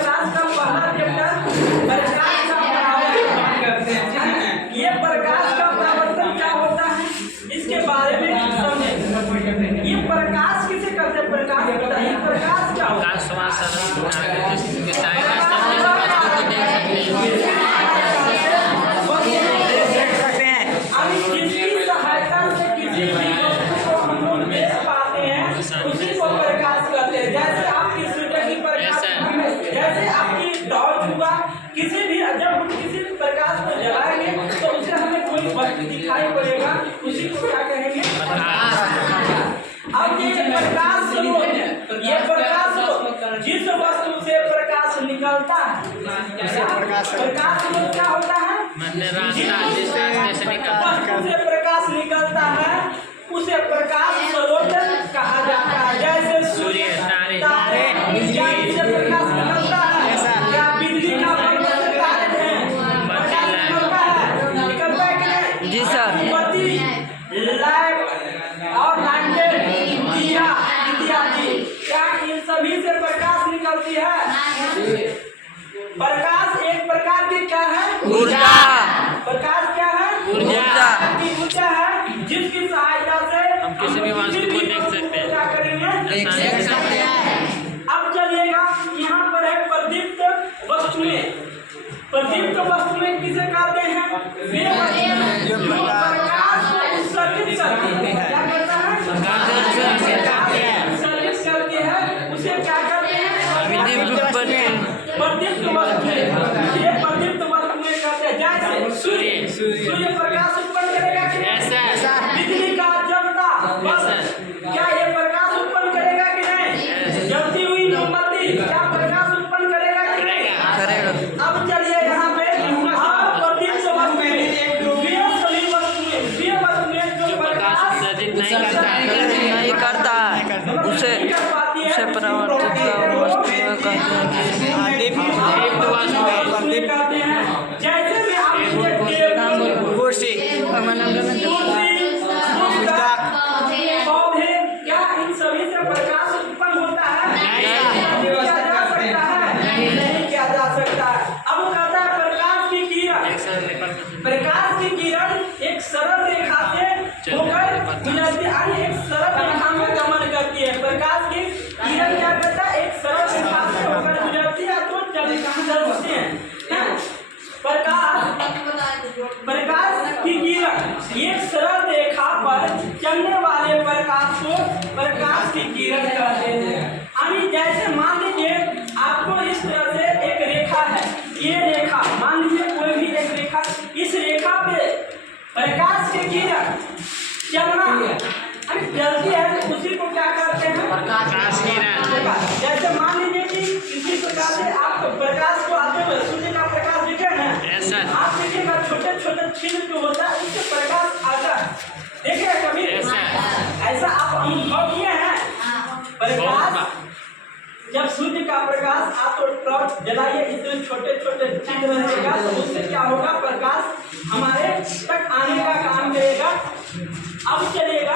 Class का पहला chapter प्रकाश का परावर्तन करते हैं। ये प्रकाश का परावर्तन क्या होता है इसके बारे में समझें। ये प्रकाश किसे कहते हैं? प्रकाश बताइए, प्रकाश क्या होता है? जिसकी सहायता से किसी भी को हम लोग देख पाते हैं उसी को प्रकाश कहते हैं। जैसे आपकी सूर्य की प्रकाश, जैसे आपकी टॉर्च हुआ, किसी भी जब हम किसी भी प्रकाश को जलाएंगे तो उससे हमें कोई वस्तु दिखाई पड़ेगा, उसी को क्या कहेंगे? अब ये प्रकाश स्रोत है, ये प्रकाश स्रोत जिस वस्तु से प्रकाश निकलता है, प्रकाश स्रोत क्या होता है? जिससे प्रकाश निकलता है उसे प्रकाश स्रोत कहा जाता है। जैसे सूर्य, तारे, जिससे प्रकाश निकलता है, क्या बिजली का बल्ब से तारे हैं, प्रकाश निकलता है, निकलता है कि नहीं? जी सर। बत्ती, लाइट और लालटेन, दिया इत्यादि, क्या इन सभी से प्रकाश निकलती है? प्रकाश एक प्रकार की क्या है? ऊर्जा। प्रकाश क्या है? ऊर्जा है, जिसकी सहायता से हम किसी भी वस्तु को देख सकते हैं। क्या करेंगे? देख सकते हैं। अब चलिएगा, यहाँ पर है प्रदीप्त वस्तुएं। प्रदीप्त वस्तुएं किसे कहते हैं? वे वस्तुएं जो प्रकाश को उत्सर्जित करती है। क्या करता है? उत्सर्जित करती है, उसे क्या कहते हैं? प्रदीप्त वस्तुएं। ये प्रदीप्त वस्तुएं कहते हैं। जैसे सूर्य प्रकाश उत्पन्न करेगा कि नहीं? बिजली का जलता बल्ब क्या ये प्रकाश उत्पन्न करेगा कि नहीं? जलती हुई मोमबत्ती क्या प्रकाश उत्पन्न करेगा कि नहीं? करेगा। अब चलिए यहाँ पे प्रदीप्त वस्तुएं, वे सभी वस्तुएं जो प्रकाश नहीं करता है उसे परावर्तित वस्तु कहते हैं। जैसे में आप कुर्सी पौधे, क्या इन सभी से प्रकाश उत्पन्न होता है? किया जा सकता है? नहीं किया जा सकता है। अब कहता है प्रकाश की किरण। प्रकाश की किरण एक सरल रेखा से होकर गुजरती है, एक सरल रेखा में गमन करती है। प्रकाश की किरण क्या करता है? एक सरल रेखा से होकर गुजरती है तो चलते हैं। प्रकाश की किरण एक सरल रेखा पर चलने वाले प्रकाश को प्रकाश की किरण कहते हैं। यानी जैसे मान लीजिए आपको इस तरह से एक रेखा है, ये रेखा मान लीजिए कोई भी एक रेखा, इस रेखा पे प्रकाश की किरण चलना चलती है तो उसी को क्या कहते हैं? प्रकाश किरण। जैसे मान लीजिए कि किसी प्रकार से आप प्रकाश को आते हुए सूर्य का प्रकाश दिखे ना, आप देखिएगा छोटे छोटे छिद्र जो होता है उससे प्रकाश आता है। देखिए कभी ऐसा आप अनुभव किए हैं? प्रकाश जब सूर्य का प्रकाश आप तो टॉर्च जलाइए, इतने छोटे छोटे छिद्र रहेगा तो उससे क्या होगा? प्रकाश हमारे तक आने का काम करेगा। अब चलिएगा